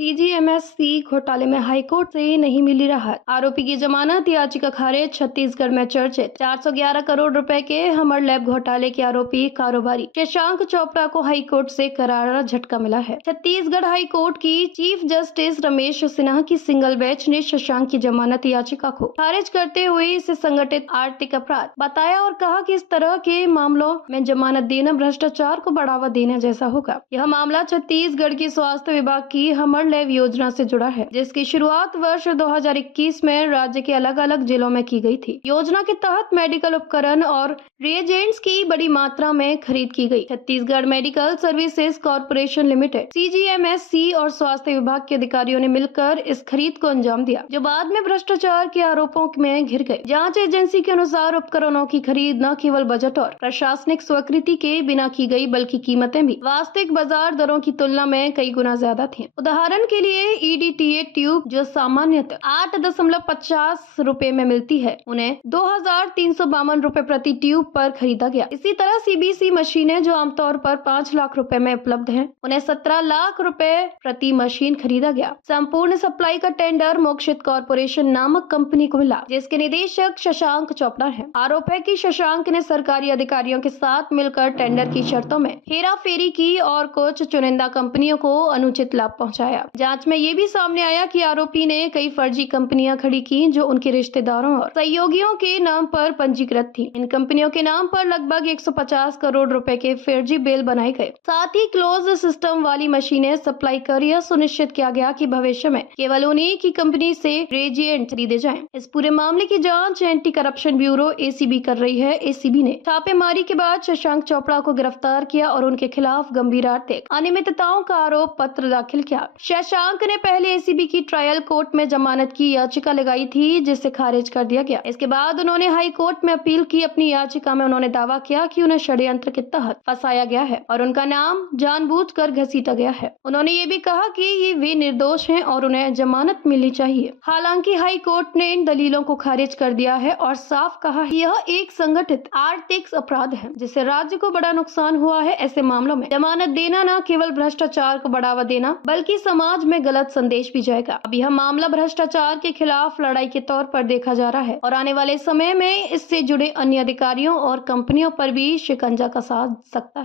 CGMSC घोटाले में high court से नहीं मिली राहत। आरोपी की जमानत याचिका खारिज। छत्तीसगढ़ में चर्चित 411 करोड़ रुपए के हमर लैब घोटाले के आरोपी कारोबारी शशांक चोपड़ा को हाईकोर्ट से करारा झटका मिला है। छत्तीसगढ़ हाईकोर्ट की चीफ जस्टिस रमेश सिन्हा की सिंगल बेंच ने शशांक की जमानत याचिका को खारिज करते हुए इसे संगठित आर्थिक अपराध बताया और कहा कि इस तरह के मामलों में जमानत देना भ्रष्टाचार को बढ़ावा देने जैसा होगा। यह मामला छत्तीसगढ़ की स्वास्थ्य विभाग की हमर लैब योजना से जुड़ा है, जिसकी शुरुआत वर्ष 2021 में राज्य के अलग अलग जिलों में की गई थी। योजना के तहत मेडिकल उपकरण और रिएजेंट्स की बड़ी मात्रा में खरीद की गई। Chhattisgarh medical services corporation limited CGMSC और स्वास्थ्य विभाग के अधिकारियों ने मिलकर इस खरीद को अंजाम दिया, जो बाद में भ्रष्टाचार के आरोपों में घिर गए। जांच एजेंसी के अनुसार उपकरणों की खरीद न केवल बजट और प्रशासनिक स्वीकृति के बिना की गई, बल्कि कीमतें भी वास्तविक बाजार दरों की तुलना में कई गुना ज्यादा थी। उदाहरण के लिए ईडीटीए ट्यूब जो सामान्यतः 8.50 रुपए में मिलती है, उन्हें 2352 रुपए प्रति ट्यूब पर खरीदा गया। इसी तरह सीबीसी मशीनें जो आमतौर पर 5 लाख रुपए में उपलब्ध हैं, उन्हें 17 लाख रुपए प्रति मशीन खरीदा गया। संपूर्ण सप्लाई का टेंडर मोक्षित कॉर्पोरेशन नामक कंपनी को मिला, जिसके निदेशक शशांक चोपड़ा है। आरोप है कि शशांक ने सरकारी अधिकारियों के साथ मिलकर टेंडर की शर्तों में हेराफेरी की और कुछ चुनिंदा कंपनियों को अनुचित लाभ पहुंचाया। जांच में ये भी सामने आया कि आरोपी ने कई फर्जी कंपनियां खड़ी की जो उनके रिश्तेदारों और सहयोगियों के नाम पर पंजीकृत थी। इन कंपनियों के नाम पर लगभग 150 करोड़ रुपए के फर्जी बिल बनाए गए। साथ ही क्लोज सिस्टम वाली मशीनें सप्लाई कर यह सुनिश्चित किया गया कि भविष्य में केवल उन्हीं की कंपनी से रेजिएंट खरीदे जाएं। इस पूरे मामले की जांच एंटी करप्शन ब्यूरो एसीबी कर रही है। एसीबी ने छापेमारी के बाद शशांक चोपड़ा को गिरफ्तार किया और उनके खिलाफ गंभीर आर्थिक अनियमितताओं का आरोप पत्र दाखिल किया। शशांक ने पहले एसीबी की ट्रायल कोर्ट में जमानत की याचिका लगाई थी, जिसे खारिज कर दिया गया। इसके बाद उन्होंने हाई कोर्ट में अपील की। अपनी याचिका में उन्होंने दावा किया कि उन्हें षड्यंत्र के तहत फंसाया गया है और उनका नाम जानबूझकर घसीटा गया है। उन्होंने ये भी कहा कि ये वे निर्दोष हैं और उन्हें जमानत मिलनी चाहिए। हालांकि हाई कोर्ट ने इन दलीलों को खारिज कर दिया है और साफ कहा है यह एक संगठित आर्थिक अपराध है, जिससे राज्य को बड़ा नुकसान हुआ है। ऐसे मामलों में जमानत देना न केवल भ्रष्टाचार को बढ़ावा देना, बल्कि समाज में गलत संदेश भी जाएगा। अब यह मामला भ्रष्टाचार के खिलाफ लड़ाई के तौर पर देखा जा रहा है और आने वाले समय में इससे जुड़े अन्य अधिकारियों और कंपनियों पर भी शिकंजा कसा सकता है।